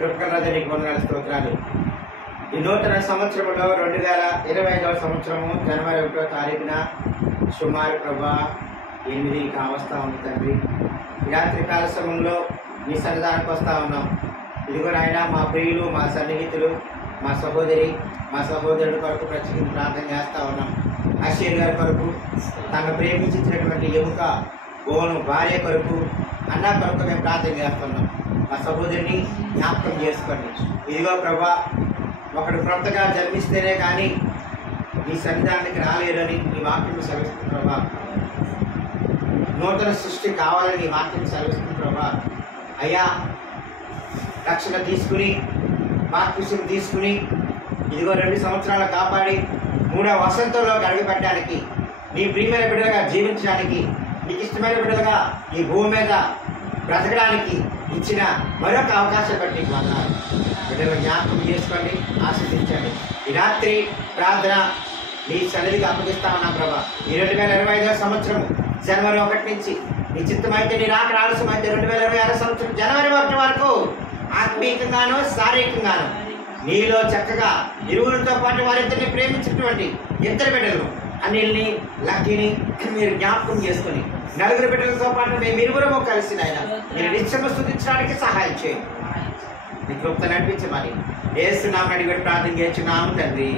కృపకలరాజు వందనాలు స్తోత్రాలు. ఈ నూతన సంవత్సరంలో 2025వ సంవత్సరము జనవరి 1వ తారీఖున సుమారు ప్రభా 8 కావస్తా ఉంది తండ్రి. ఈ రాత్రి కాల సమయంలో మీ సన్నిధానికి వస్తూ ఉన్నాం. ఇదిగో నాయన, మా ప్రియులు, మా సన్నిహితులు, మా సహోదరి, మా సహోదరుడి కొరకు ప్రత్యేకంగా ప్రార్థన చేస్తూ ఉన్నాం. ఆశీర్ గారి కొరకు, తను ప్రేమించినటువంటి ఎముక బోను భార్య కొరకు, అన్న కొరకు మేము ప్రార్థన చేస్తున్నాం. మా సహోదరిని జ్ఞాపకం చేసుకోండి. ఇదిగో ప్రభా, ఒకడు క్రొత్తగా జన్మిస్తేనే కానీ నీ సన్నిధానానికి రాలేరని నీ వాక్యం సెలవిస్తుంది ప్రభా. నూతన సృష్టి కావాలని నీ వాక్యం సెలవిస్తుంది ప్రభా. అయ్యా, రక్షణ తీసుకుని బాప్తిసం తీసుకుని ఇదిగో 2 సంవత్సరాలు కాపాడి 3వ వసంతంలో అడుగుపెట్టడానికి, నీ ప్రియమైన బిడ్డలుగా జీవించడానికి, నీకు ఇష్టమైన బిడ్డలుగా ఈ భూమి మీద బ్రతకడానికి ఇచ్చిన మరొక అవకాశం బట్టి నీకు వందనాలు. బిడ్డలు జ్ఞాపకం చేసుకోండి, ఆశీర్వదించండి. ఈ రాత్రి ప్రార్థన నీ సన్నిధికి అప్పగిస్తా ఉన్నాం ప్రభా. ఈ 2025వ సంవత్సరం జనవరి 1 నుంచి నీ చిత్తమైతే, నీ రాక ఆలస్యమైతే 2026 సంవత్సరం జనవరి 1 వరకు ఆత్మీయంగాను శారీరకంగాను నీలో చక్కగా ఇరువురితో పాటు వారిద్దరిని ప్రేమించినటువంటి ఇద్దరు బిడ్డలు అనిల్ని, లక్కీని మీరు జ్ఞాపకం చేసుకుని 4 బిడ్డలతో పాటు మేము ఇరువురము కలిసి ఆయన మీరు నిత్యము స్తుతించడానికి సహాయం చేయండి. నీ కృప నడిపించమని యేసునామమున అడిగి ప్రార్థన చేస్తున్నాము తండ్రి.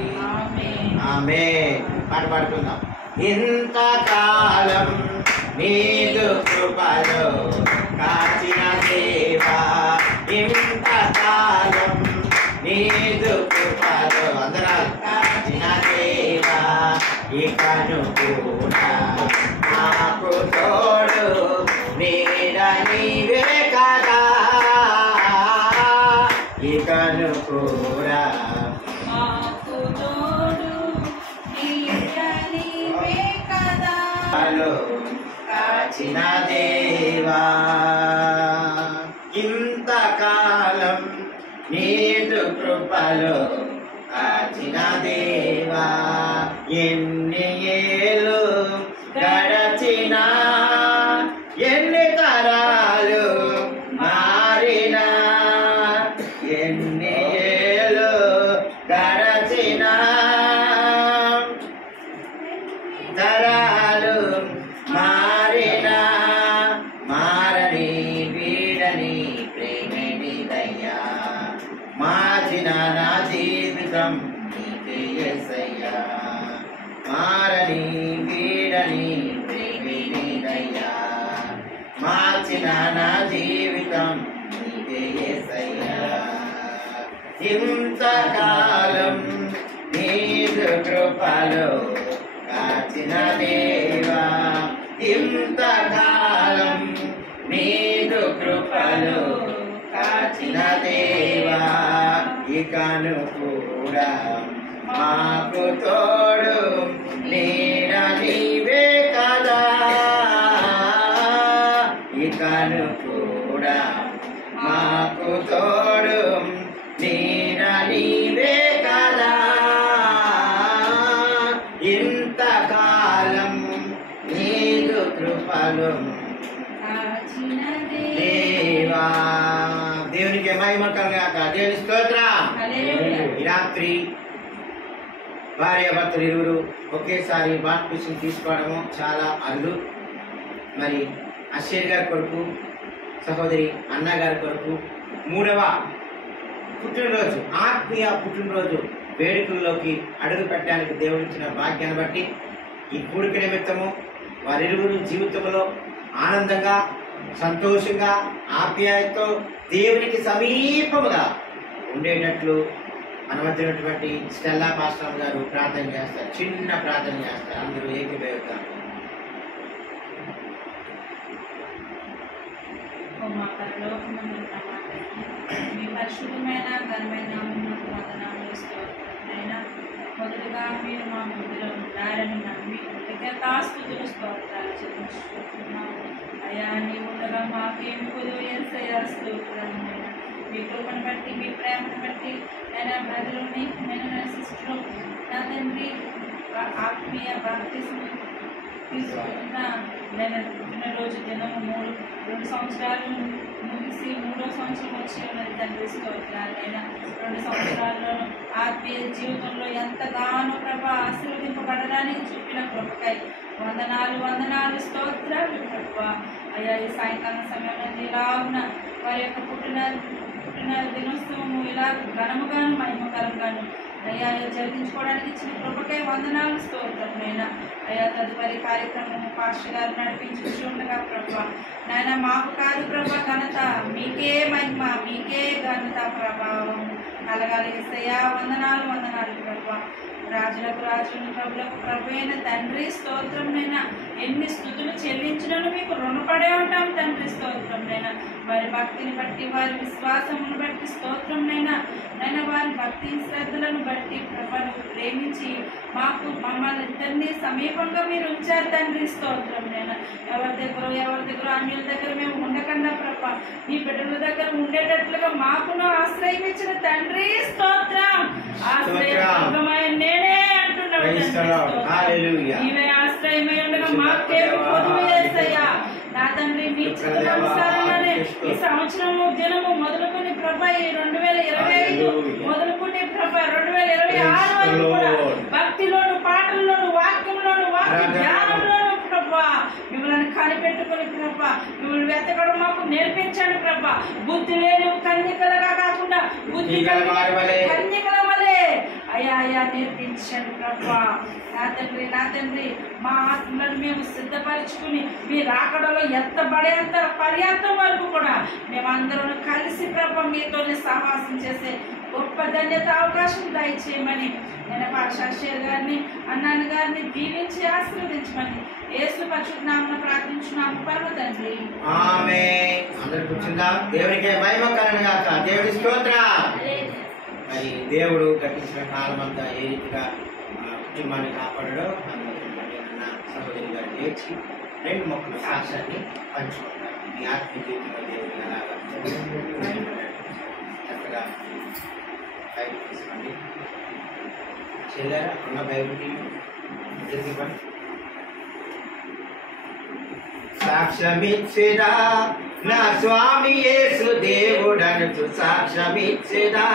ఆమేన్. పాట పాడుకుందాం. ఇంతకాలం నీదు కృపలో కాచిన దేవా, ఇంతకాలం నీదు కృపలో అందరాలు కాచిన దేవా, ఇకను కూడా నాకు తోడు నీడ నీవే కదా, ఇకను కూడా నాకు తోడు నీడ నీవే కదా, కాచిన దేవా. ఇంతకాలం నీదు కృపలో కాచిన దేవా, ఎన్ని ఏళ్ళు గడచినా, ఎన్ని తరాలు మారినా, ఎన్ని ఏళ్ళు గడచినా, తరాలు మారినా, మారని వీడని ప్రేమే నీదయ్యా, మార్చిన నా జీవితం నీకే యేసయ్యా, మారని వీడని ప్రేమే నీదయ్యా, మార్చిన నా జీవితం నీకే యేసయ్యా. ఇంతకాలం నీదు కృపలో కాచిన దేవా, ఇంతకాలం నీదు కృపలో కాచిన దేవా, ఇకను కూడా మాకు తోడు నీడ నీవే కదా, ఇకను కూడా మాకు తోడు నీడ నీవే కదా, ఇంతకాలం నీదు కృపలు దేవా. దేవునికి మహిమ కలుగాక. దేవుని స్తోత్రం. ఈ రాత్రి భార్యాభర్తలు ఇరువురు ఒకేసారి బాప్తిసం తీసుకోవడము చాలా అరుదు. మరి అషేర్ గారి కొరకు, సహోదరి అన్న గారి కొరకు 3వ పుట్టినరోజు, ఆత్మీయ పుట్టినరోజు వేడుకల్లోకి అడుగు పెట్టడానికి దేవుడిచ్చిన భాగ్యాన్ని బట్టి ఈ కూడిక నిమిత్తము వారిరువురు జీవితంలో ఆనందంగా, సంతోషంగా, ఆప్యాయతతో దేవునికి సమీపముగా ఉండేటట్లు అనుమతినటువంటి స్టెల్లా పాస్టర్ గారు ప్రార్థన చేస్తారు. చిన్న ప్రార్థన చేస్తారు. అందరూ ఏకీభవిస్తారు. మీ పరిశుద్ధమైన ఘనమైన నామమునకు వందనాలు స్తోత్రాలైనా. మొదలుగా మీరు మా మధ్యలో ఉన్నారని నమ్మి కృతజ్ఞతాస్తుతులు స్తోత్రాలు చెల్లించుకుంటున్నాము. అయ్యా, నీ ఉండగా మాకేమి కొద్దు యేసయ్యా స్తోత్రాలైనా. మీ కృపను బట్టి, మీ ప్రేమను బట్టి అయినా బ్రదరుని, నేను నా సిస్టరు, నా తండ్రి ఆత్మీయ బాప్తిస్మం తీసుకుంటున్న నేను పుట్టినరోజు దినము 2 సంవత్సరాలు ముగిసి 3వ సంవత్సరం వచ్చి ఉన్నది తండ్రి స్తోత్రాలు. అయినా 2 సంవత్సరాల్లోనూ ఆత్మీయ జీవితంలో ఎంతగానో ప్రభా ఆశీర్వదింపబడడానికి చూపిన కృపకై వందనాలు స్తోత్రాలు ప్రభా. అయ్యా ఈ సాయంకాలం సమయంలో ఇలాగున వారి యొక్క పుట్టిన దినోత్సవము ఇలా ఘనముగాను మహిమకరంగాను అయ్యా జరిగించుకోవడానికి ఇచ్చిన కృపకై వందనాలు స్తోత్రం నైనా. అయ్యా తదుపరి కార్యక్రమం పాస్టర్ గారు నడిపించి ఉండగా ప్రభా నాయన మాకు కాదు ప్రభా ఘనత మీకే మహిమ మీకే ఘనత ప్రభావం కలగాలి యేసయ్యా. వందనాలు ప్రభా. రాజులకు రాజులను ప్రభులకు ప్రభు అయిన తండ్రి స్తోత్రంనైనా ఎన్ని స్తుతులు చెల్లించినను మీకు రుణపడే ఉంటాం తండ్రి స్తోత్రంనైనా. వారి భక్తిని బట్టి వారి విశ్వాసమును బట్టి స్తోత్రంనైనా వారి భక్తి శ్రద్ధలను బట్టి ప్రభను ప్రేమించి మమ్మల్ని ఇద్దరిని సమీపంగా మీరు ఉంచారు తండ్రి స్తోత్రంనైనా. ఎవరి దగ్గర అన్యుల దగ్గర మేము ఉండకుండా ప్రభ మీ బిడ్డల దగ్గర ఉండేటట్లుగా మాకును ఆశ్రయం ఇచ్చిన తండ్రి స్తోత్రం. ఆశ్రయం నేనే అంటున్నాడు నీవే ఆశ్రయమై ఉండగా మాకేమి పొదుపు చేస్తాయా నా తండ్రి. మీ చిత్తానుసారంగానే ఈ సంవత్సరము దినము మొదలుకొని ప్రభ ఈ 2025 మొదలుకొని ప్రభ 2026 వరకు కూడా భక్తిలోను పాటల్లోను వాక్యంలోను వాక్య జ్ఞానంలోను ప్రభ మిమ్మల్ని కనిపెట్టుకుని ప్రభ మిమ్మల్ని వెతకడం మాకు నేర్పించండి ప్రభ. బుద్ధి లేని కన్యకలుగా కాకుండా బుద్ధి కన్యకల వలె అయ్యా నేర్పించండి ప్రభా. నా తండ్రి మా ఆత్మలను మేము సిద్ధపరచుకుని మీ రాకడలో ఎత్తబడేంత పర్యాంతం వరకు కూడా మేమందరం కలిసి ప్రభ మీతోనే సహవాసం చేసే గొప్ప ధన్యత అవకాశం దయచేయమని నేను పాక్షాక్షర్ గారిని అన్నాన్న గారిని దీవించి ఆశీర్వదించమని యేసు పరిశుద్ధ నామమున ప్రార్థించున్నాము పరమ తండ్రి. ఆమేన్. అందరూ కూర్చుందాం. దేవునికి మహిమ కలుగును గాక. దేవుని స్తోత్రం. మరి దేవుడు గతించిన కాలం అంతా ఏ రీతిగా కుటుంబాన్ని కాపాడో అన్న సహోదరి గారు లేచి 2 మొక్కల సాక్ష్యాన్ని పంచుకుంటారు. మీ ఆత్మీయ జీవితంలో దేవుడు ఎలాగా చక్కగా బైబిల్ తీసుకోండి. చెల్లారా ఉన్న బైబిల్ ఇవ్వండి. సాక్ష్యమిచ్చిరా నా స్వామి యేసు దేవుడనుచు సాక్ష్యమిచ్చిరా.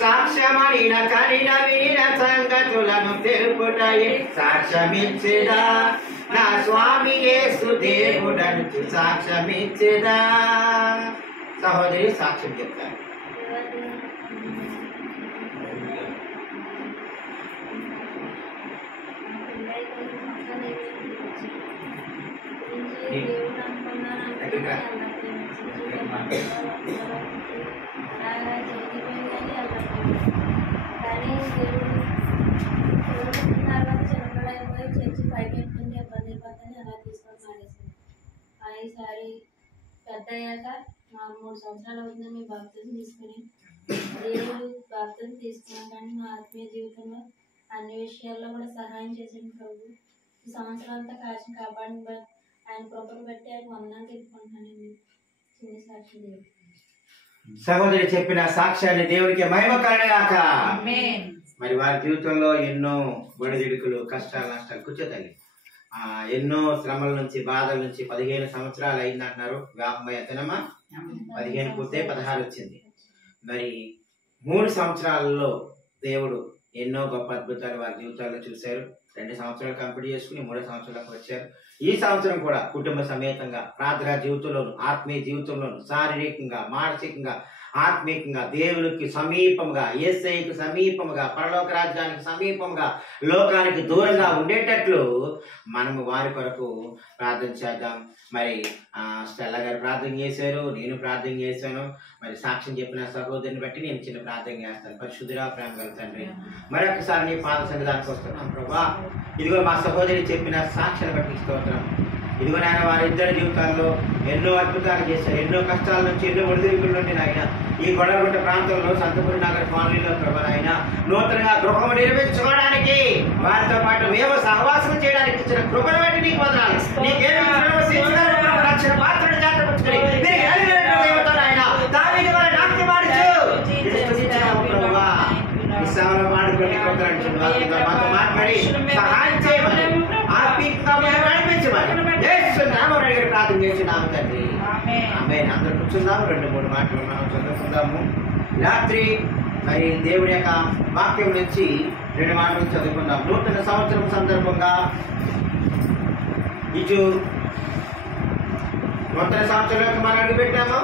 సాక్ష్యమనిన కనిన వినిన సంగతులను తెలుపుటయే సాక్ష్యమిచ్చిరా. నా స్వామి యేసు దేవుడనుచు సాక్ష్యమిచ్చిరా. సహోదరి సాక్ష్యం చెప్తారు. ఈసారి పెద్ద అయ్యాక 3 సంవత్సరాలు అవుతుంది మీ బాప్తిజం తీసుకుని దేవుడు బాప్తిజం తీసుకున్నాం. కానీ మా ఆత్మీయ జీవితంలో అన్ని విషయాల్లో కూడా సహాయం చేసిన ప్రభు ఈ సంవత్సరం అంతా కాపాడిన ఆయన కృపను బట్టి ఆయన వందనాలు తెలుపుకుంటున్నానండి. చిన్న సాక్షి దేవుడు. సహోదరి చెప్పిన సాక్ష్యాన్ని దేవునికి మహిమ కలుగుగాక. మరి వారి జీవితంలో ఎన్నో ఒడిదుడుకులు కష్టాలు నష్టాలు కూర్చోతల్లి ఎన్నో శ్రమల నుంచి బాధల నుంచి 15 సంవత్సరాలు అయిందంటున్నారు. వివాహం ఎత్తనమా 15 పూర్తే 16 వచ్చింది. మరి 3 సంవత్సరాలలో దేవుడు ఎన్నో గొప్ప అద్భుతాలు వారి జీవితాల్లో చూశారు. 2 సంవత్సరాలు కంప్లీట్ చేసుకుని 3వ సంవత్సరాలకు వచ్చారు. ఈ సంవత్సరం కూడా కుటుంబ సమేతంగా ప్రార్థనా జీవితంలోను ఆత్మీయ జీవితంలోను శారీరకంగా మానసికంగా ఆత్మీయంగా దేవునికి సమీపంగా యేసయ్యకు సమీపంగా పరలోక రాజ్యానికి సమీపంగా లోకానికి దూరంగా ఉండేటట్లు మనము వారి కొరకు ప్రార్థన చేద్దాం. మరి స్టెల్లా గారు ప్రార్థన చేశారు, నేను ప్రార్థన చేశాను. మరి సాక్ష్యం చెప్పిన సహోదరిని బట్టి నేను చిన్న ప్రార్థన చేస్తాను. పరిశుద్ధుడా ప్రేమ గల తండ్రి, మరొకసారి నీ పాద సన్నిధానికి వస్తున్నాం ప్రభా. ఇదిగో మా సహోదరి చెప్పిన సాక్ష్యాన్ని బట్టి స్తోత్రం. ఇదిగో నాయన వారిద్దరి జీవితాల్లో ఎన్నో అద్భుతాలు చేశారు. ఎన్నో కష్టాల నుంచి ఎన్నో ఒడిదుడుకుల నుండి నాయన ఈ గొడవగుంట ప్రాంతంలో సంతపురి నగర కాలనీలో ప్రభా నాయన నూతనంగా గృహము నిర్మించుకోవడానికి వారితో పాటు మేము సహవాసం చేయడానికి ఇచ్చిన కృపను బట్టి నీకు వందనాలు. నీకేమి రక్షణ పాత్రను జాతపుచ్చుకొని మాట్లాడి సహాయం చేయమని లౌకికంగా నడిపించమని యేసు నామమున అడిగి ప్రార్థన చేస్తున్నాము తండ్రి. ఆమేన్. అందరూ కూర్చుందాము. 2-3 మాటలు మనం చదువుకుందాము. రాత్రి మరి దేవుడి యొక్క వాక్యం నుంచి 2 మాటలు చదువుకుందాం. నూతన సంవత్సరం సందర్భంగా ఇటు నూతన సంవత్సరంలోకి మనం అడుగుపెట్టాము.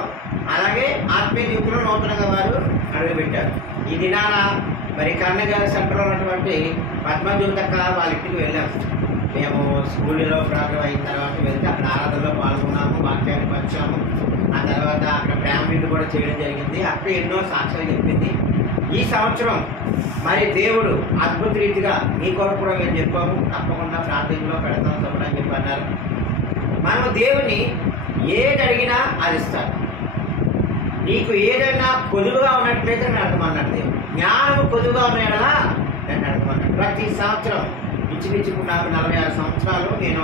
అలాగే ఆత్మీయ జీవితంలో నూతనంగా వారు అడుగుపెట్టారు. ఈ దినాన మరి కన్నగారి సెంటర్లో ఉన్నటువంటి పద్మజ్యోతక్క వాళ్ళ ఇంటికి వెళ్ళాము. మేము స్కూల్లో ప్రారంభం అయిన తర్వాత వెళ్తే అక్కడ ఆరాధనలో పాల్గొన్నాము, వాక్యాన్ని పంచాము. ఆ తర్వాత అక్కడ ప్రేమ విందు కూడా చేయడం జరిగింది. అక్కడ ఎన్నో సాక్ష్యాలు చెప్పింది. ఈ సంవత్సరం మరి దేవుడు అద్భుత రీతిగా మీ కొరకు కూడా మేము చెప్పాము, తప్పకుండా ప్రార్థనలో పెడతాం తప్పని అని చెప్పి అన్నారు. మనం దేవుని ఏది అడిగినా అది ఇస్తాడు. నీకు ఏదైనా కొదువుగా ఉన్నట్లయితే నేను అడగమన్నాడు దేవుడు. జ్ఞానము కొదువుగా ఉన్నాయా నేను అడగమన్నాడు. ప్రతి సంవత్సరం ఇంచుమించుకు నాకు 46 సంవత్సరాలు. నేను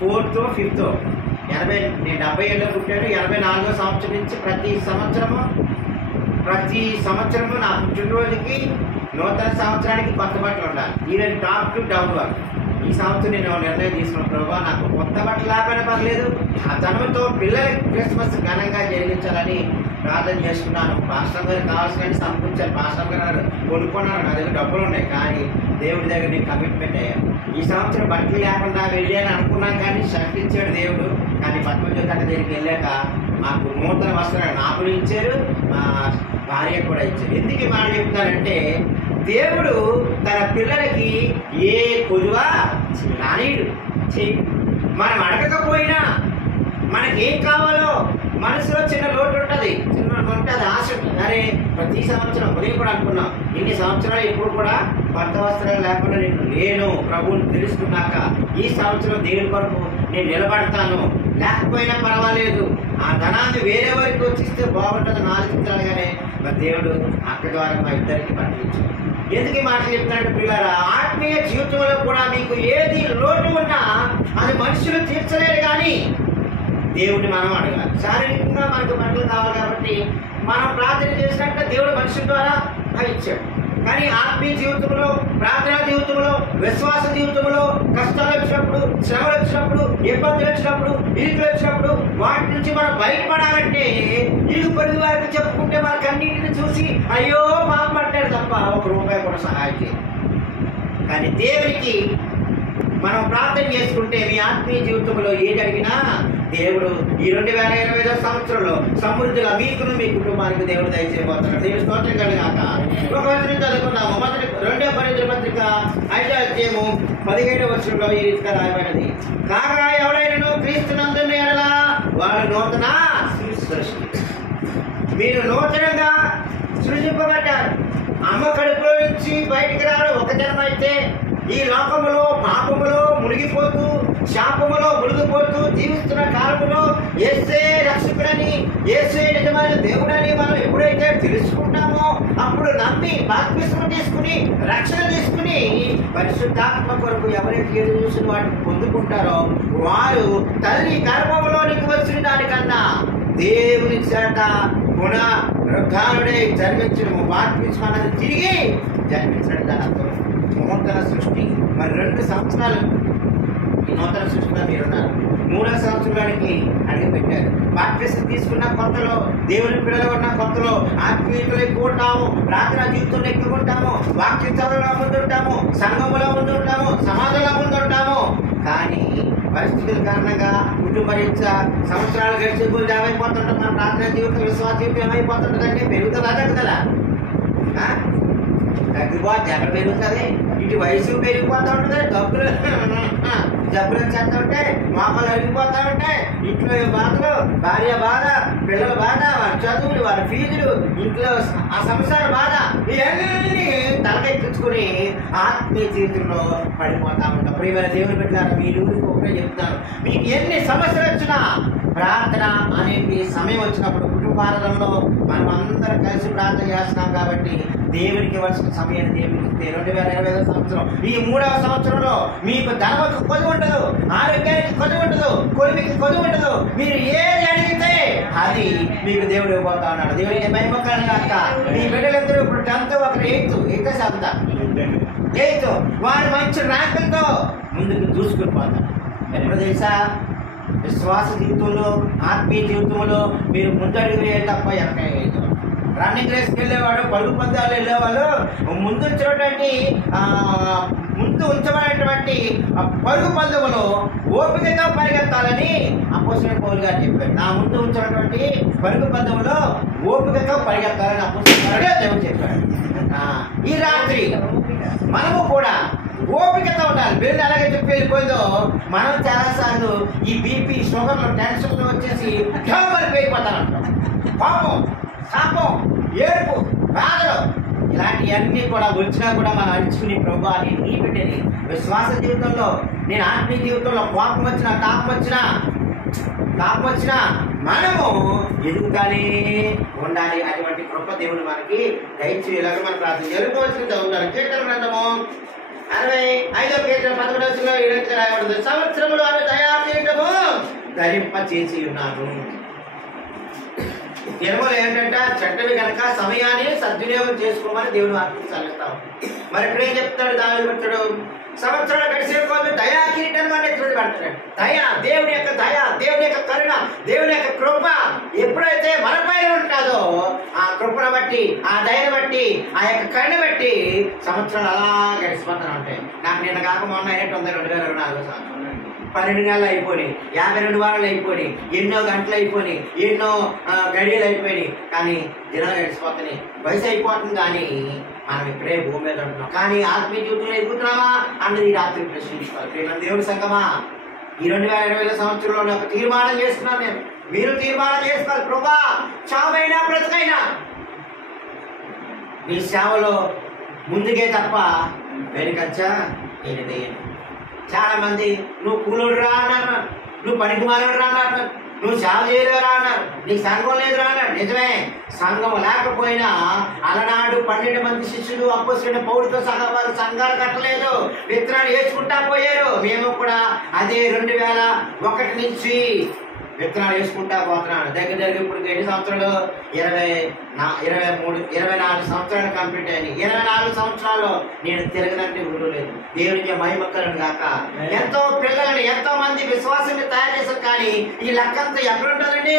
4th 5th నేను 70 ఏళ్ళలో పుట్టాను. 84వ సంవత్సరం నుంచి ప్రతి సంవత్సరము నా పుట్టినరోజుకి నూతన సంవత్సరానికి కొత్త బట్టలు ఉండాలి. ఈవెన్ టాప్ టు డౌన్ వరకు. ఈ సంవత్సరం నేను నిర్ణయం తీసుకున్న ప్రభావ నాకు కొత్త బట్టలు లేకపోయినా పర్లేదు, ఆ తనతో పిల్లలకి క్రిస్మస్ ఘనంగా జరిగించాలని ప్రార్థన చేసుకున్నాను. పాస్టర్ గారికి కావాల్సిన సమకూర్చాను. పాస్టర్ గారు కొనుక్కున్నాను, నా దగ్గర డబ్బులు ఉన్నాయి. కానీ దేవుడి దగ్గర నేను కమిట్మెంట్ అయ్యాను. ఈ సంవత్సరం బట్టలు లేకుండా వెళ్ళాను అనుకున్నాను, కానీ షర్ట్ ఇచ్చాడు దేవుడు. కానీ పద్మజ్యోతి దగ్గరికి వెళ్ళాక మాకు నూతన వస్త్రాలు నాకు ఇచ్చారు, మా భార్య కూడా ఇచ్చారు. ఎందుకు ఈ మాట చెప్తానంటే దేవుడు తన పిల్లలకి ఏ కొదువా రానీడు చేయడు. మనం అడగకపోయినా మనకేం కావాలో మనసులో చిన్న లోటు ఉంటుంది, ఆశ ఉంటుంది. అరే ప్రతి సంవత్సరం ఉదయం కూడా అనుకున్నాం, ఇన్ని సంవత్సరాలు ఎప్పుడు కూడా కొత్త వస్త్రాలు లేకుండా నేను లేను. ప్రభువుని తెలుసుకున్నాక ఈ సంవత్సరం దేవుని కొరకు నేను నిలబడతాను, లేకపోయినా పర్వాలేదు, ఆ ధనాన్ని వేరే వారికి వచ్చిస్తే బాగుంటుంది ఆలోచించాలిగానే మరి దేవుడు అక్క ద్వారా మా ఇద్దరికి పంపించాడు. ఎందుకు ఈ మాటలు చెప్తున్నాడు పిల్లరా? ఆత్మీయ జీవితంలో కూడా మీకు ఏది లోటు ఉన్నా అది మనుషులు తీర్చలేరు, కానీ దేవుడిని మనం అడగాలి. శారీరకంగా మనకు బట్టలు కావాలి కాబట్టి మనం ప్రార్థన చేసినట్టు దేవుడు మనుషుల ద్వారా ఇచ్చాడు. కానీ ఆత్మీయ జీవితంలో, ప్రార్థనా జీవితంలో, విశ్వాస జీవితంలో కష్టాలు వచ్చినప్పుడు, శ్రమలు వచ్చినప్పుడు, ఇబ్బందులు వచ్చినప్పుడు, ఇరుకులు వచ్చినప్పుడు వాటి నుంచి మనం బయటపడాలంటే ఇరుగు పొరుగు వారికి చెప్పుకుంటే మనకు అన్నింటిని చూసి అయ్యో పాపం అంటాడు తప్ప ₹1 కూడా సహాయం చేయదు. కానీ దేవునికి మనం ప్రార్థన చేసుకుంటే మీ ఆత్మీయ జీవితంలో ఏది అడిగినా దేవుడు ఈ 2025వ సంవత్సరంలో సమృద్ధిగా మీకును మీ కుటుంబానికి దేవుడు దయచేయబోతున్నాడు. దేవుడు స్తోత్రం కలుగాక. ఒక వచనం చదువుకున్నాము. 2వ కొరింథీయుల పత్రిక 5వ అధ్యాయము 17వ వచనంలో ఈ రీతిగా రాయబడినది. కాగా ఎవడైనను క్రీస్తునందున్న యెడల వాడు నూతన సృష్టి. మీరు నూతనంగా సృజింపబడ్డారు. అమ్మ కడుపులో నుంచి బయటికి రావడం ఒక జన్మ అయితే ఈ లోకములో పాపములో మునిగిపోతూ, శాపములో మునిగిపోతూ జీవిస్తున్న కాలములో యేసే రక్షకుడని, యేసే నిజమైన దేవుడని మనం ఎప్పుడైతే తెలుసుకుంటామో అప్పుడు నమ్మి బాప్తిస్మం తీసుకుని రక్షణ తీసుకుని పరిశుద్ధాత్మ కొరకు ఎవరైతే ఎదురు చూసిన వాటిని పొందుకుంటారో వారు తల్లి గర్భంలోనికి వచ్చిన దానికన్నా దేవుని చేత పునరుద్ధానుడై జన్మించడము, బాప్తిస్మం అన్నది తిరిగి జన్మించడం దాని అర్థం. నూతన సృష్టి. మరి 2 సంవత్సరాలు ఈ నూతన సృష్టిలో మీరున్నారు. 3వ సంవత్సరానికి అడుగుపెట్టారు. బాప్తిస్మం తీసుకున్న కొత్తలో, దేవుని పిల్లలు ఉన్న కొత్తలో ఆత్మీయతలు ఎక్కువ ఉంటాము, ప్రార్థనా జీవితంలో ఎక్కువ ఉంటాము, వాక్య చదువులో ముందుంటాము, సంఘములో ముందుంటాము, సమాజంలో ముందుంటాము. కానీ పరిస్థితుల కారణంగా కుటుంబ రీత్యా సంవత్సరాలు గడిచే కొద్ది ఏమైపోతుంటాం. మన ప్రార్థనా జీవితం, విశ్వాస జీవితం ఏమైపోతుంటుందంటే పెరుగుతుందా తగ్గుతుందా? తగ్గిపోతే ఎక్కడ పెరుగుతుంది? ఇటు వయసు పెరిగిపోతూ ఉంటుంది, జబ్బులు వచ్చేస్తూ ఉంటాయి, మోకాలు అరిగిపోతూ ఉంటాయి, ఇంట్లో బాధలు, భార్య బాధ, పిల్లల బాధ, వారి చదువులు, వారి ఫీజులు, ఇంట్లో ఆ సంసార బాధ, ఇవన్నీ తలకెక్కించుకుని ఆత్మీయ జీవితంలో పడిపోతా ఉంటాం. ప్రియమైన దేవుని పెట్టారు. మీ ఊరికి ఒకటే చెప్తాను, మీకు ఎన్ని సమస్యలు వచ్చినా ప్రార్థన అనేది సమయం వచ్చినప్పుడు కుటుంబాలలో మనం అందరం కలిసి ప్రార్థన చేస్తున్నాం కాబట్టి దేవునికి ఇవ్వాల్సిన సమయాన్ని దేవునికి ఇస్తే 2025వ సంవత్సరం ఈ 3వ సంవత్సరంలో మీకు ధనముకు కొదువు ఉండదు, ఆరోగ్యానికి కొదువు ఉండదు, కొలిమికి కొదువు ఉండదు. మీరు ఏది అడిగితే అది మీకు దేవుడు ఇవ్వబోతా ఉన్నాడు. దేవుడికి మహిమ కలుగాక. మీ బిడ్డలందరూ ఇప్పుడు 10th, ఒకరు 8th వారు మంచి ర్యాంకులతో ముందుకు దూసుకుని పోతాడు. ఎప్పుడు తెలుసా, విశ్వాస జీవితంలో, ఆత్మీయ జీవితంలో మీరు ముందడుగు వేయాలి తప్ప వెనక వేయదు. రన్నింగ్ రేస్కి వెళ్ళేవాడు, పరుగు పందాలు వెళ్ళేవాళ్ళు ముందు ఉంచబడినటువంటి పరుగు పందెములో ఓపికగా పరిగెత్తాలని అపోస్తలుడైన పౌలు గారు చెప్పారు. నా ముందు ఉంచినటువంటి పరుగు పందెములో ఓపికగా పరిగెత్తాలని అపోస్తలుడే దేవుడు చెప్పాడు. ఈ రాత్రి మనము కూడా ఓపికతో ఉండాలి. వీళ్ళు అలాగే చెప్పి వెళ్ళిపోయిందో మనం చాలాసార్లు ఈ బీపీ, షుగర్లు, టెన్షన్లు వచ్చేసి ఢమ్మని పెరిగిపోతానంటాం. పాపం, శాపం, ఏడుపు, బాధలు ఇలాంటివన్నీ కూడా వచ్చినా కూడా మనం అడుచుకుని ప్రభు అని నీ పెట్టేది. విశ్వాస జీవితంలో, నేను ఆత్మీయ జీవితంలో కోపం వచ్చినా తాపం వచ్చినా మనము ఎదుగుతానే ఉండాలి. అటువంటి కృప దేవుడు మనకి దయచేయాలని మనం ప్రార్థన జరుగుకోవాల్సింది చదువుతారు. కీర్తన గ్రంథము 65వ కీర్తన 11వ రాయబడింది. సంవత్సరములు ఆమె దయాకిరీటము ధరింప చేసి ఉన్నాను. జన్మలు ఏంటంటే చెడ్డవి కనుక సమయాన్ని సద్వినియోగం చేసుకోమని దేవుడు వాక్యం చదివిస్తాం. మరి ఇక్కడ ఏం చెప్తాడు దాని భక్తుడు, సంవత్సరాలు గడిచే కొద్ది దయా కిరీటాన్ని మన ఎత్తులు పెడతాడు. దయ, దేవుని యొక్క దయ, దేవుని యొక్క కరుణ, దేవుని యొక్క కృప ఎప్పుడైతే మన పైన ఉంటుందో ఆ కృపను బట్టి, ఆ దయను బట్టి, ఆ యొక్క కరుణ బట్టి సంవత్సరాలు అలా గడిచిపోతాను ఉంటాయి. నాకు నిన్న కాక మొన్న అయినట్టు 2024 సంవత్సరం 12 నెలలు అయిపోయినాయి, 52 వారాలు అయిపోయినాయి, ఎన్నో గంటలు అయిపోయినాయి, ఎన్నో గడియలు అయిపోయినాయి. కానీ దినాలు గడిచిపోతున్నాయి, వయసు అయిపోతుంది. కానీ మనం ఇప్పుడే భూమి మీద ఉంటున్నాం. కానీ ఆత్మీయ జీవితంలో ఎదుగుతున్నామా అన్నది రాత్రి ప్రశ్నించుకోవాలి. ప్రేమ దేవుడి సంగమా, ఈ 2020 సంవత్సరంలో ఒక తీర్మానం చేస్తున్నాను నేను, మీరు తీర్మానం చేసుకోవాలి. ప్రభా, చావైనా బ్రతుకైనా నీ సేవలో ముందుకే తప్ప వెనుకంచా ఏది. చాలా మంది నువ్వు కూలోడు రా అన్నారు, నువ్వు పనికి మాలోడు రా అన్నారు, నువ్వు సేవ చేయలేవు రా అన్నారు, నీకు సంఘం లేదు రా అన్నారు. నిజమే, సంఘం లేకపోయినా అలనాడు 12 మంది శిష్యులు అపోస్తలుడైన పౌలుతో సహా వారు సంఘాలు కట్టలేదు, విత్తనాలు వేసుకుంటా పోయారు. మేము కూడా అదే 2001 నుంచి విత్తనాలు వేసుకుంటా పోతున్నాను. దగ్గర ఇప్పుడు ఎన్ని సంవత్సరాలు, 24 సంవత్సరాలు కంప్లీట్ అయ్యాయి. 24 సంవత్సరాల్లో నేను తిరగదంటే ఊరు లేదు. దేవునికి మహిమకరం గాక. ఎంతో పిల్లలని, ఎంతో మంది విశ్వాసాన్ని తయారు చేశారు. కానీ ఈ లెక్కంతా ఎక్కడ ఉంటుందండి?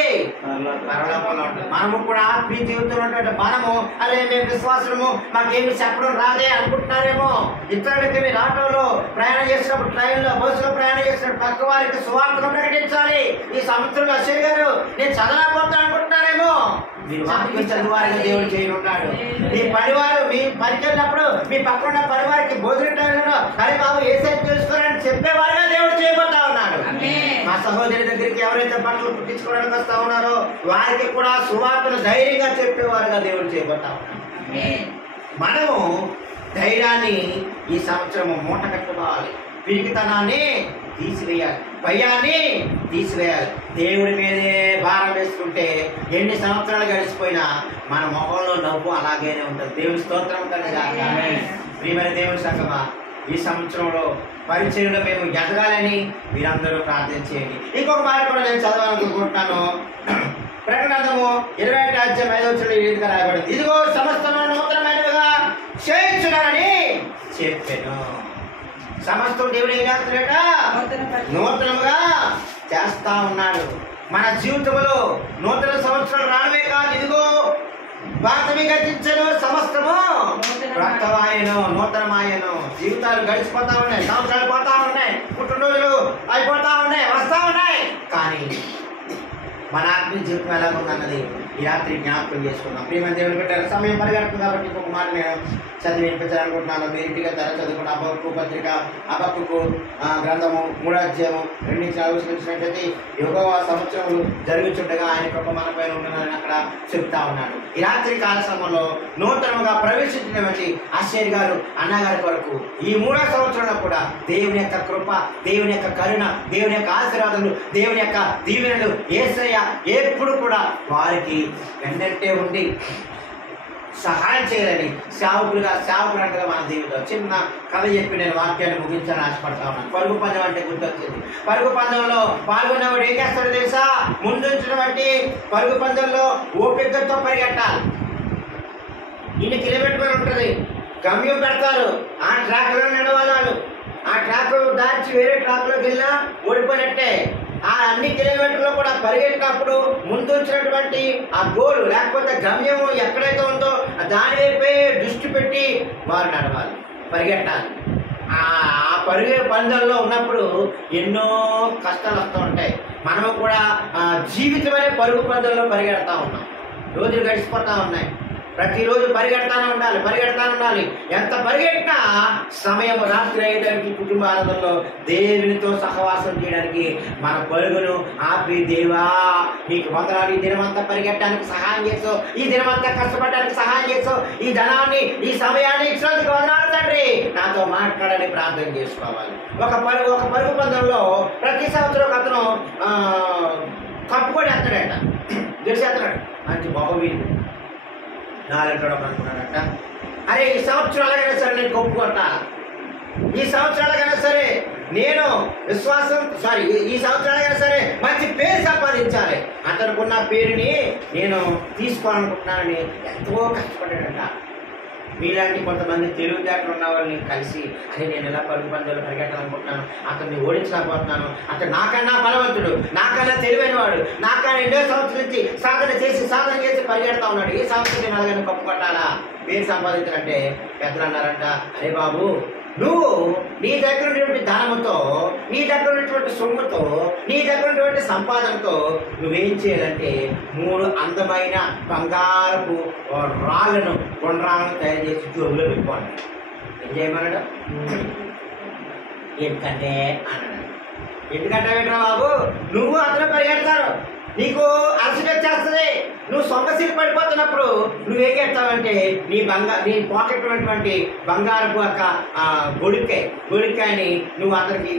పరలోకంలో ఉంటుంది. మనము కూడా ఆత్మీయ జీవితంలో ఉంటే మనము అదే మేము విశ్వాసము, మాకేమి చెప్పడం రాదే అనుకుంటున్నారేమో. ఇతరులకి మీరు ఆటోలో ప్రయాణం చేసినప్పుడు, ట్రైన్లో, బస్సులో ప్రయాణం చేసినప్పుడు పక్క వారికి సువార్తను ప్రకటించాలి. ఈ సంవత్సరంలో అశ్వరి గారు నేను చదవకపోతాను అనుకుంటున్నారేమో. మీరు వాక్యం చదువువారిగా దేవుడు చేయనున్నాడు. మీ పనివారు మీ పనికి వెళ్ళినప్పుడు మీ పక్కన పనివారికి భోజన టైంలో అరే బాబు ఏ సైజ్ తెలుసుకోవాలని చెప్పేవారుగా దేవుడు చేయబోతా ఉన్నాడు. మా సహోదరి దగ్గరికి ఎవరైతే బట్టలు కుట్టించుకోవడానికి వస్తా ఉన్నారో వారికి కూడా సువార్తను ధైర్యంగా చెప్పేవారుగా దేవుడు చేయబోతా ఉన్నాడు. మనము ధైర్యాన్ని ఈ సంవత్సరము మూట కట్టుకోవాలి, పిరికితనాన్ని తీసివేయాలి, భయాన్ని తీసివేయాలి. దేవుడి మీదే భారం వేసుకుంటే ఎన్ని సంవత్సరాలు గడిచిపోయినా మన మొహంలో నవ్వు అలాగే ఉంటుంది. దేవుని స్తోత్రం కదా. ప్రియమైన దేవుని సంగమా, ఈ సంవత్సరంలో పరిచయంలో మేము ఎదగాలని మీరందరూ ప్రార్థన చేయండి. ఇంకొక మాట కూడా నేను చదవాలనుకుంటున్నాను. ప్రకటనము 21వ అధ్యాయం 5వ వచనంలో ఈ విధంగా రాయబడింది, ఇదిగో సమస్తము నూతనమైనవిగా చేయించున్నానని చెప్పాను. సమస్తం దేవుడు ఏం చేస్తున్నాడట? నూతనముగా చేస్తా ఉన్నాడు. మన జీవితంలో నూతన సంవత్సరాలు రావడమే కాదు, ఇదిగో పాతవి గతించను, సమస్తము క్రొత్తమాయను, నూతనమాయను. జీవితాలు గడిచిపోతా ఉన్నాయి, సంవత్సరాలు పోతా ఉన్నాయి, పుట్టినరోజులు అయిపోతా ఉన్నాయి, వస్తా ఉన్నాయి. కానీ మన ఆత్మీయ జీవితం ఎలా ఉందన్నది ఈ రాత్రి జ్ఞాపకం చేసుకున్నాం. ప్రియమైన దేవుడు పెట్టారు. సమయం పరిగెడుతుంది కాబట్టి ఇంకొక మాట నేను చదివి వినిపించాలనుకుంటున్నాను. మీరు ఇంటిగా చదువుకున్న హబక్కు పత్రిక, హబక్కు గ్రంథము 3వ అధ్యాయము 2 నుంచి ఆలోచించినట్లయితే యెహోవా సంవత్సరములు జరుగుతుండగా ఆయన కృప మన పైన ఉంటుందని అక్కడ చెప్తా ఉన్నాడు. ఈ రాత్రి కాల సమయంలో నూతనంగా ప్రవేశించినటువంటి ఆశ్చర్య గారు అన్నగారి కొరకు ఈ 3వ సంవత్సరంలో కూడా దేవుని యొక్క కృప, దేవుని యొక్క కరుణ, దేవుని యొక్క ఆశీర్వాదములు, దేవుని యొక్క దీవెనలు యేసయ్య ఎప్పుడు కూడా వారికి వెంటనే ఉండి సహాయం చేయాలని సేవకుడు అంటే మన జీవితం. చిన్న కథ చెప్పి నేను వాక్యాన్ని ముగించాలని ఆశపడతా ఉన్నాను. పరుగు పందెం అంటే గుర్తొచ్చింది. పరుగు పందెంలో పాల్గొన్నవాడు ఏం చేస్తాడో తెలుసా? ముందుంచినటువంటి పరుగు పందెంలో ఓపికతో పరిగెట్టాలి. ఇన్ని కిలోమీటర్లు ఉంటుంది, గమ్యం పెడతారు, ఆ ట్రాక్లో నడవాలి, ఆ ట్రాక్ దాచి వేరే ట్రాక్లోకి వెళ్ళినా ఓడిపోయినట్టే. ఆ అన్ని కిలోమీటర్లో కూడా పరిగెట్టినప్పుడు ముందు వచ్చినటువంటి ఆ గోలు లేకపోతే గమ్యం ఎక్కడైతే ఉందో దాని వైపే దృష్టి పెట్టి వారు నడవాలి, పరిగెట్టాలి. ఆ పరుగే పందెంలో ఉన్నప్పుడు ఎన్నో కష్టాలు వస్తూ ఉంటాయి. మనము కూడా జీవితం అనే పరుగు పందెంలో పరిగెడతా ఉన్నాం. రోజులు గడిచిపోతూ ఉన్నాయి. ప్రతిరోజు పరిగెడతానే ఉండాలి. ఎంత పరిగెట్టినా సమయం రాత్రి అయ్యేదానికి కుటుంబాలలో దేవునితో సహవాసం చేయడానికి మన పరుగును ఆపి, దేవా నీకు వందనాలు, ఈ దినమంతా పరిగెట్టడానికి సహాయం చేసావు, ఈ దినమంతా కష్టపడడానికి సహాయం చేసావు, ఈ ధనాన్ని ఈ సమయాన్ని ఇచ్చినందుకు వందనాలు తండ్రి, నాతో మాట్లాడాలని ప్రార్థన చేసుకోవాలి. ఒక పరుగు పందెంలో ప్రతి సంవత్సరం అతను కప్పుకొని ఎత్తాడట, గెలిచేస్తున్నాడు. మంచి బాగుంది నాలుగు అనుకున్నాడట. అరే ఈ సంవత్సరం అలాగైనా సరే నేను కొప్పుకుంటా, ఈ సంవత్సరం అలాగైనా సరే నేను ఈ సంవత్సరం అలాగైనా సరే మంచి పేరు సంపాదించాలి, అతనుకున్న పేరుని నేను తీసుకోవాలనుకుంటున్నానని ఎంతో కష్టపడ్డాడట. మీలాంటి కొంతమంది తెలివితేటలు ఉన్న వాళ్ళని కలిసి, అరే నేను ఎలా పరుగు పందాలు పరిగెట్టాలనుకుంటున్నాను, అతన్ని ఓడించలేకపోతున్నాను, అతను నాకన్నా బలవంతుడు, నాకన్నా తెలివైనవాడు, నాకన్నా ఎన్నో సంవత్సరం నుంచి సాధన చేసి పరిగెడతా ఉన్నాడు, ఈ సంవత్సరం నేను అలాగని కప్పుకొట్టాలా, పేరు సంపాదించాలంటే పెద్దలు అన్నారంట, అరే బాబు నువ్వు నీ దగ్గర ఉన్నటువంటి ధనముతో, నీ దగ్గర ఉన్నటువంటి సొమ్ముతో, నీ దగ్గర ఉన్నటువంటి సంపాదనతో నువ్వేం చేయాలంటే 3 అందమైన బంగారపు రాళ్ళను, కొండరాళ్ళను తయారు చేసి జోబులో పెట్టుకోండి. ఏం చేయమన్నాడు? ఎందుకంటే అన్నాడు. ఎందుకంటే ఏంట్రా బాబు, నువ్వు అతను పరిగెడతారు, నీకు అలసట వచ్చేస్తుంది, నువ్వు సొంగసిరి పడిపోతున్నప్పుడు నువ్వేం చేస్తావంటే నీ పాకెట్ ఉన్నటువంటి బంగారపు యొక్క గొడికాయని నువ్వు అతనికి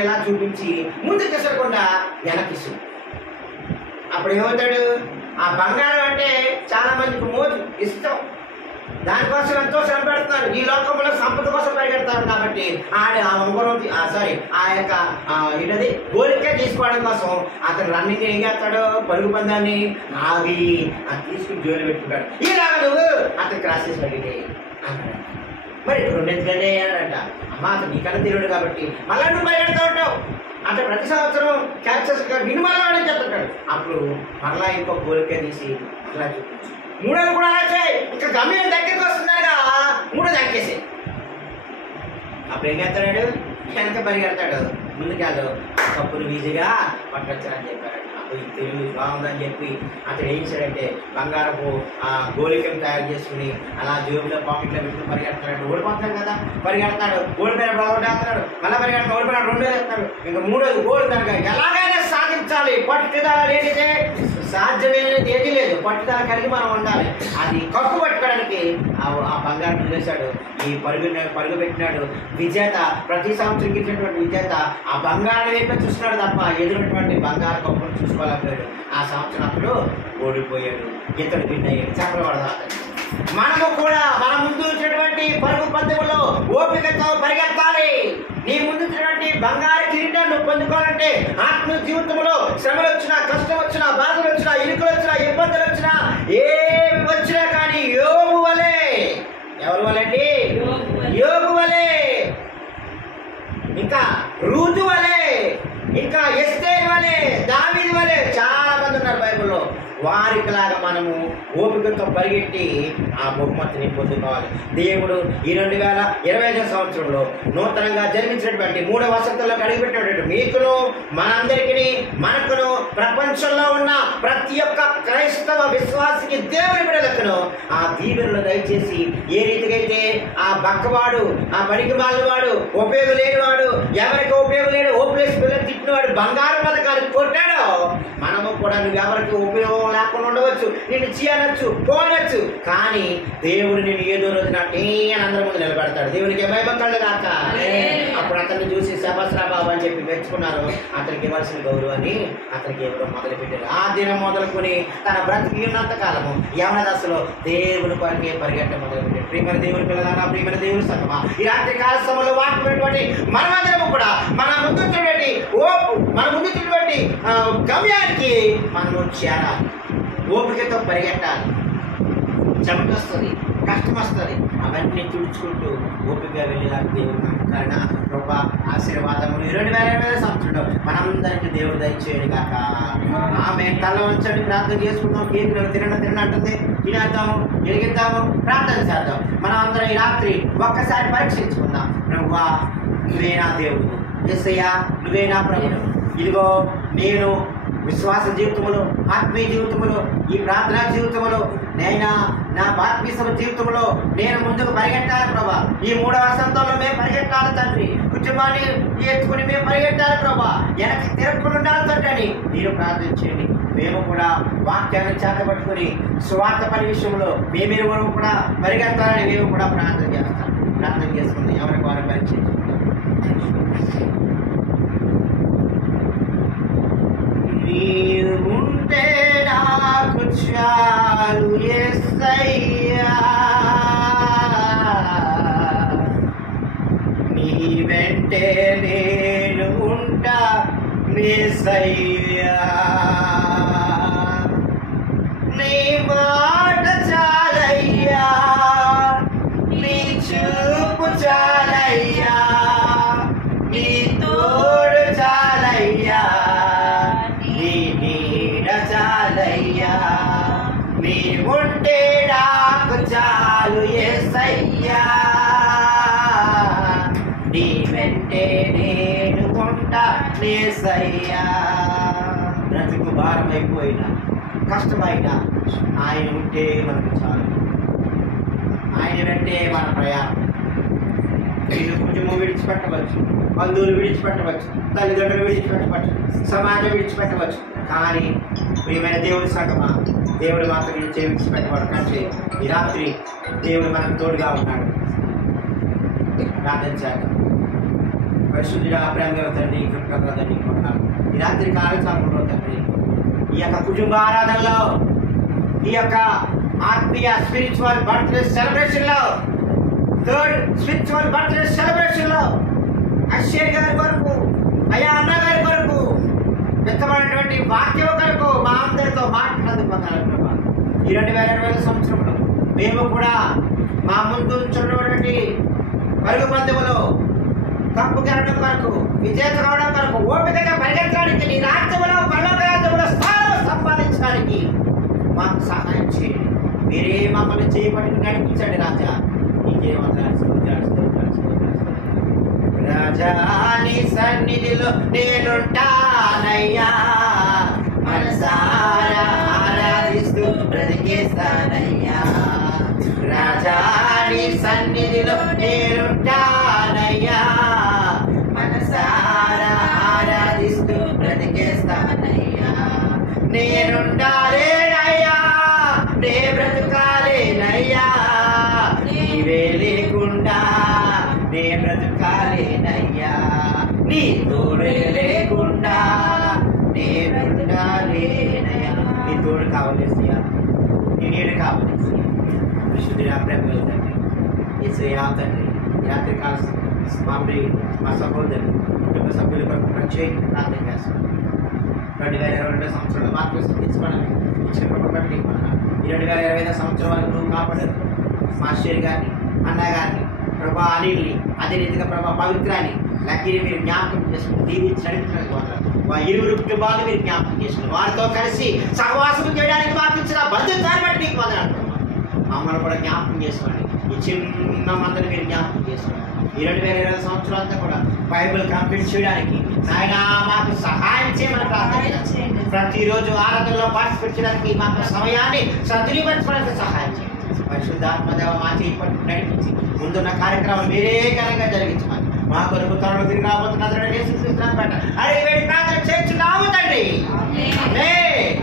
ఇలా చూపించి ముందు తీసుకుండా వెనక్కిసు. అప్పుడు ఏమవుతాడు? ఆ బంగారం అంటే చాలా మందికి మోజు, ఇష్టం, దానికోసం ఎంతో శ్రమ పెడుతున్నారు, ఈ లోకంలో సంపద కోసం పరిగెడతారు. కాబట్టి ఆ యొక్క ఏంటది గోలిక తీసుకోవడం కోసం అతను రన్నింగ్ ఏం చేస్తాడు, పరుగు పందాన్ని ఆగి తీసుకుని జోలు పెట్టుకుంటాడు. ఇలాగ నువ్వు అతను క్రాస్ చేసి పరిగెట్టే అన్నాడు. మరి 2 ఎందుకంటే అన్నాడంట. అమ్మ అతను నీకన్నా తెలియడు కాబట్టి మళ్ళీ నువ్వు పరిగెడతా ఉంటావు. అంటే ప్రతి సంవత్సరం క్యాన్సర్స్ నిన్ను మళ్ళీ వాడే చెప్తుంటాడు. అప్పుడు మరలా ఇంకో గోలిక తీసి మళ్ళా చూపించు, 3 కూడా అలా చేయి, ఇంకా గమ్యం దగ్గరికి వస్తుందనగా 3 దక్కేసి. అప్పుడు ఏం చేస్తాడు? వెనక పరిగెడతాడు, ముందుకెళ్ళు, కప్పును ఈజీగా పట్టొచ్చారని చెప్పాడు. అప్పుడు తెలుగు బాగుందని చెప్పి అతడు ఏం చేశాడంటే బంగారపు గోలికను తయారు చేసుకుని అలా జోబులో పాకెట్లో పెట్టుకుని పరిగెడతాడు. ఓడిపోతున్నాడు కదా, పరిగెడతాడు, ఓడిపోయిన ఓడిపోతున్నాడు, మళ్ళీ పరిగెడతాడు, ఓడిపోయినాడు, 2 వేస్తాడు, ఇంకా 3వ గోల్ కనుక ఎలాగైనా సాధించాలి. పట్టుదల లేనిదే సాధ్యమైనది ఏది లేదు, పట్టుదల కలిగి మనం ఉండాలి. అది కప్పు పట్టుకోవడానికి ఆ బంగారం వేశాడు. ఈ పరుగు పెట్టినాడు విజేత, ప్రతి సంవత్సరం ఇచ్చినటువంటి విజేత ఆ బంగారం వైపు చూస్తున్నాడు తప్ప ఎదురున్నటువంటి బంగారు కప్పును చూసుకోలేకపోయాడు. ఆ సంవత్సరం అప్పుడు ఓడిపోయాడు, ఇతడు విన్ అయ్యాడు. చెప్పబడదా? మనము కూడా మన ముందు వచ్చినటువంటి పరుగు పందెంలో ఓపికతో పరిగెత్తాలి. నీ ముందు వచ్చినటువంటి బంగారు కిరీటాన్ని పొందుకోవాలంటే ఆత్మ జీవితంలో శ్రమలు వచ్చినా, కష్టం వచ్చినా, బాధలు వచ్చినా, ఇరుకులు వచ్చినా, ఇబ్బందులు వచ్చినా, ఏమి వచ్చినా కానీ యోబు వలే, ఎవరి వలండి? యోబు వలే, ఇంకా రూతు వలే, ఇంకా ఎస్తేరు వలే, దావీదు వలే చాలా మంది ఉన్నారు బైబిల్లో. వారికి లాగా మనము ఓపికతో పరిగెట్టి ఆ బహుమతిని పొందుకోవాలి. దేవుడు ఈ 2025 సంవత్సరంలో నూతనంగా జన్మించినటువంటి 3వ వసంతంలో అడుగుపెట్టినటువంటి మీకును, మనందరికీ, మనకును, ప్రపంచంలో ఉన్న ప్రతి ఒక్క క్రైస్తవ విశ్వాసికి, దేవుని బిడ్డలకును ఆ దీవెనలు దయచేసి ఏ రీతికైతే ఆ బక్కవాడు, ఆ పనికి మాలినవాడు, ఉపయోగం లేనివాడు, ఎవరికి ఉపయోగం లేని ఓప్లేస్ పిల్లలు తిట్టినవాడు బంగారు పథకాలు కొట్టాడో, మనము కూడా నువ్వెవరికి ఉపయోగం లేకుండా ఉండవచ్చు, నిన్ను చేయనొచ్చు, పోనొచ్చు, కానీ దేవుడు నిన్ను ఏదో రోజు అందరి ముందు నిలబెడతాడు. దేవునికి మహిమ కలుగాక. అప్పుడు అతన్ని చూసి శభాస్రా బాబు అని చెప్పి మెచ్చుకున్నారు. అతనికి ఇవ్వాల్సిన గౌరవాన్ని అతనికి ఇవ్వడం మొదలుపెట్టారు. ఆ దినం మొదలుకొని తన బ్రతికి ఉన్నంత కాలము యవన దశలో దేవుని కొరకే పరిగెట్టడం మొదలుపెట్టాడు. ప్రియమైన దేవుని పిల్లలారా, ప్రియమైన దేవుని సంగమా, ఈ రాత్రి కాల సమయంలో వాటినటువంటి మనమందరము కూడా మన ముందున్నటువంటి గమ్యానికి మనము చేరాలి. ఓపికతో పరిగెట్టాలి. చెమట వస్తుంది, కష్టం వస్తుంది, అవన్నీ తుడుచుకుంటూ ఓపికగా వెళ్ళేలా దేవుడు మనకు కరుణ కృప ఆశీర్వాదములు 2020 సంవత్సరంలో మనందరికీ దేవుడు దయచేయడు కాక. ఆమె తల వంచండి, ప్రార్థన చేసుకుందాం. కీర్తనలు తినండి అంటుంది, తినేద్దాము, వెలిగిద్దాము, ప్రార్థన చేద్దాం. మనం అందరం ఈ రాత్రి ఒక్కసారి పరీక్షించుకుందాం. ప్రభువా నువ్వే నా దేవుడు, యేసయ్యా నువ్వే నా ప్రభువు. ఇదిగో నేను విశ్వాస జీవితంలో, ఆత్మీయ జీవితంలో, ఈ ప్రార్థనా జీవితంలో, నైనా నా బాప్తిస్మ జీవితంలో నేను ముందుకు పరిగెట్టాలి ప్రభా. ఈ 3వ వసంతంలో మేము పరిగెట్టాలి తండ్రి. కుటుంబాన్ని ఎత్తుకుని మేము పరిగెట్టాలి ప్రభా. వెనక్కి తిరగకుండా ఉండాలి తండ్రి మీరు ప్రార్థించండి. మేము కూడా వాక్యాన్ని చేతపట్టుకుని స్వార్థ పని విషయంలో మేమిరువురు కూడా పరిగెత్తాలని మేము కూడా ప్రార్థన చేస్తాం. ప్రార్థన చేసుకుంది ఎవరికి వారు పరీక్షించుకుంటాం. నీవుంటే నాకు చాలు యేసయ్యా, నీ వెంటే నేను ఉంటా యేసయ్యా. నీ మాట చాలయ్యా, నీ చూపు చాలయ్యా, నీ తోడు చాలయ్యా, చాలయ్యా. నీ ఉంటే నాకు చాలు యేసయ్యా, నీ వెంటే నేను ఉంటా యేసయ్యా. బ్రతుకు భారం అయిపోయినా కష్టమైనా ఆయన ఉంటే మనకు చాలు. ఆయన వెంటే మన ప్రయాణం. వీళ్ళు కుటుంబం విడిచిపెట్టవచ్చు, బంధువులు విడిచిపెట్టవచ్చు, తల్లిదండ్రులు విడిచిపెట్టవచ్చు, సమాజం విడిచిపెట్టవచ్చు. కానీ ప్రియమైన దేవుడి సంగమా, దేవుడు మాత్రం విడిచిపెట్టవాడు. కంటే ఈ రాత్రి దేవుడు మనకు తోడుగా ఉన్నాడు. ప్రార్థన చేద్దాం. పరిశుద్ధుడా ప్రేమగా తండ్రి, కృపగా తండ్రి కొన్నాను ఈ రాత్రి కాల సమయంలో తండ్రి, ఈ యొక్క కుటుంబ ఆరాధనలో, ఈ యొక్క ఆత్మీయ స్పిరిచువల్ బర్త్డే సెలబ్రేషన్ లో, థర్డ్ స్పిరిచువల్ బర్త్డే సెలబ్రేషన్ లో అశ్వర్ గారి కొరకు, అయ్యా అన్న గారి కొరకు వ్యక్తమైనటువంటి వాక్యం కొరకు మా అందరితో మాట్లాడేందుకు ఈ 2020 సంవత్సరంలో మేము కూడా మా ముందు ఉన్నటువంటి పరుగు పందెములో కప్పు గెలవడం కొరకు, విజేత కావడం కొరకు, ఓపికగా పరిగెత్తడానికి, నీ రాజ్యంలో పరలోక రాజ్యంలో స్థానం సంపాదించడానికి మాకు సహాయం చేయండి. మీరే మమ్మల్ని చేయబట్టి నడిపించండి రాజా. రాజా నీ సన్నిధిలో నేనుంటానయ్యా, మనసారా ఆరాధిస్తూ బ్రతికేస్తానయ్యా. రాజా నీ సన్నిధిలో నేనుంటానయ్యా, మనసారా ఆరాధిస్తూ బ్రతికేస్తానయ్యా. నేనుండాలేనయ్యా, నే బ్రతుకాలేనయ్యా, నీవే లేకుండా నే బ్రతుకాలేనయ్యా, నీ తోడే లేకుండా నే బ్రతుకాలేనయ్యా. నీ తోడు కావలేసయ్యా, నీ నీడు కావలేసయ్యా. విశుద్ధుడా ప్రేమ తండ్రి, యేసయ్యా తండ్రి, రాత్రి కాల మా ప్రియులు, మా సహోదరులు, కుటుంబ సభ్యుల కొరకు ప్రత్యేక ప్రార్థన చేస్తాం. 2022 సంవత్సరంలో మార్పులు సంధించమని ఇచ్చిన కృపను బట్టి ఈ 2025 సంవత్సరం వరకు నువ్వు కాపాడారు. మాస్టర్ గారిని, అన్న గారిని, ప్రభా అనిల్ని, అదే రీతిగా ప్రభా పవిత్రాన్ని, లక్కీని మీరు జ్ఞాపకం చేసుకుని దీవించి నడిపించడానికి పోతారు. వారి ఇరువురు కుటుంబాలు మీరు జ్ఞాపకం చేసుకుని వారితో కలిసి సహవాసం చేయడానికి మార్పించిన బంధుత్వాన్ని బట్టి నీకు వదలండి. మమ్మల్ని కూడా జ్ఞాపకం చేసుకోండి. ఈ చిన్న మందిని మీరు జ్ఞాపకం చేసుకోండి. ఈ 2020 సంవత్సరాలంతా కూడా బైబిల్ కంప్లీట్ చేయడానికి నాయన మాకు సహాయం చేయమని ప్రార్థన చేయండి. ప్రతిరోజు ఆరాధనలో పార్టిసిపేట్ చేయడానికి మాకు సమయాన్ని సద్వినియోగించడానికి సహాయం చేయండి. పరిశుద్ధాత్మదేవ మా చేయి పట్టు నడిపించి ముందున్న కార్యక్రమం మీరే ఘనంగా జరిగించమని మా కొరకు త్వరలో తిరిగి రాబోతున్న అడిగి వేడి ప్రార్థన చేస్తున్నాము తండ్రి. ఆమేన్.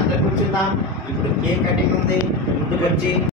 అందరూ కూర్చుందాం. ఇప్పుడు కేక్ కటింగ్ ఉంది, ముందుకు వచ్చి